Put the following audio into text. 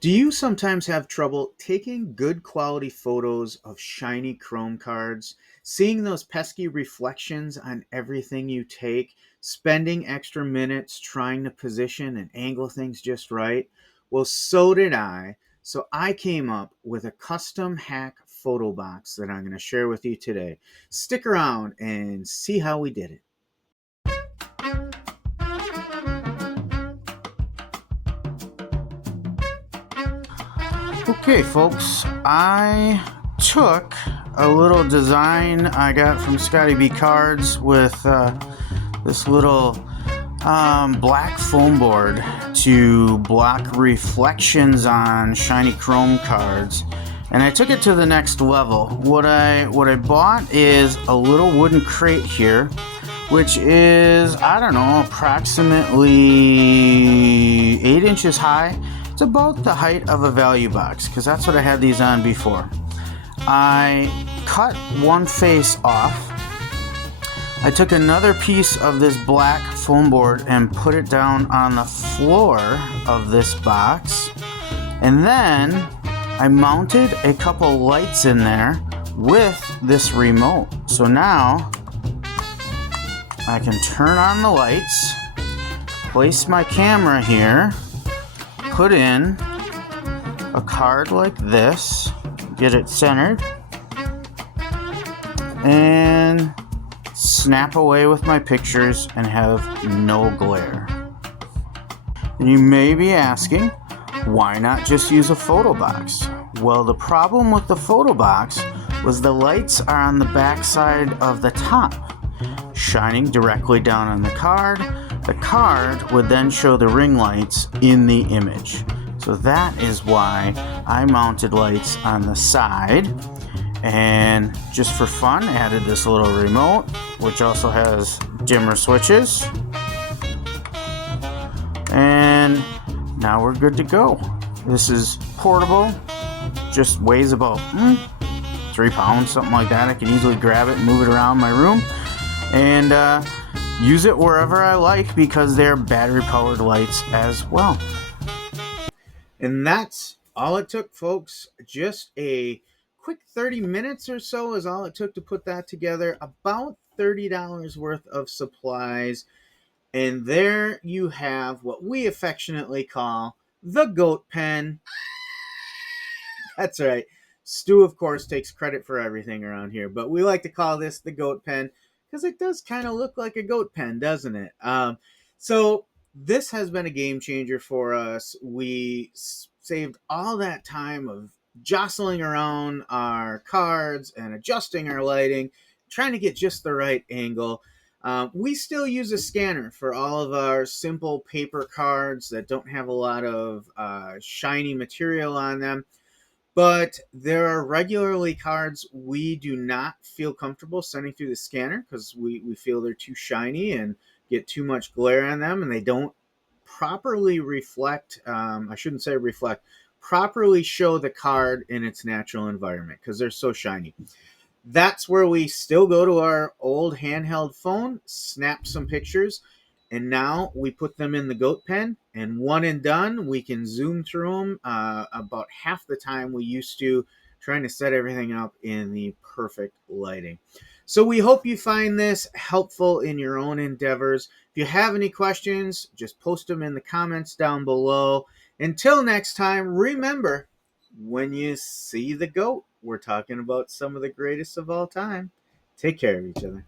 Do you sometimes have trouble taking good quality photos of shiny chrome cards, seeing those pesky reflections on everything you take, spending extra minutes trying to position and angle things just right? Well, so did I. So I came up with a custom hack photo box that I'm going to share with you today. Stick around and see how we did it. Okay, folks, I took a little design I got from Scotty B Cards with this little black foam board to block reflections on shiny chrome cards, and I took it to the next level. What I bought is a little wooden crate here, which is, I don't know, approximately 8 inches high. It's about the height of a value box, because that's what I had these on before. I cut one face off. I took another piece of this black foam board and put it down on the floor of this box. And then I mounted a couple lights in there with this remote. So now I can turn on the lights, place my camera here, put in a card like this, get it centered, and snap away with my pictures and have no glare. And you may be asking, why not just use a photo box? Well, the problem with the photo box was the lights are on the back side of the top, shining directly down on the card. The card would then show the ring lights in the image. So that is why I mounted lights on the side, and just for fun added this little remote, which also has dimmer switches. And now we're good to go. This is portable, just weighs about 3 pounds, something like that. I can easily grab it and move it around my room, and use it wherever I like, because they're battery powered lights as well. And that's all it took, folks. Just a quick 30 minutes or so is all it took to put that together. About $30 worth of supplies. And there you have what we affectionately call the goat pen. That's right. Stu, of course, takes credit for everything around here, but we like to call this the goat pen because it does kind of look like a goat pen, doesn't it? So this has been a game changer for us. We saved all that time of jostling around our cards and adjusting our lighting, trying to get just the right angle. We still use a scanner for all of our simple paper cards that don't have a lot of shiny material on them. But there are regularly cards we do not feel comfortable sending through the scanner because we feel they're too shiny and get too much glare on them, and they don't properly reflect, I shouldn't say reflect, properly show the card in its natural environment because they're so shiny. That's where we still go to our old handheld phone, snap some pictures, and now we put them in the goat pen, and one and done. We can zoom through them about half the time we used to, trying to set everything up in the perfect lighting. So we hope you find this helpful in your own endeavors. If you have any questions, just post them in the comments down below. Until next time, remember, when you see the goat, we're talking about some of the greatest of all time. Take care of each other.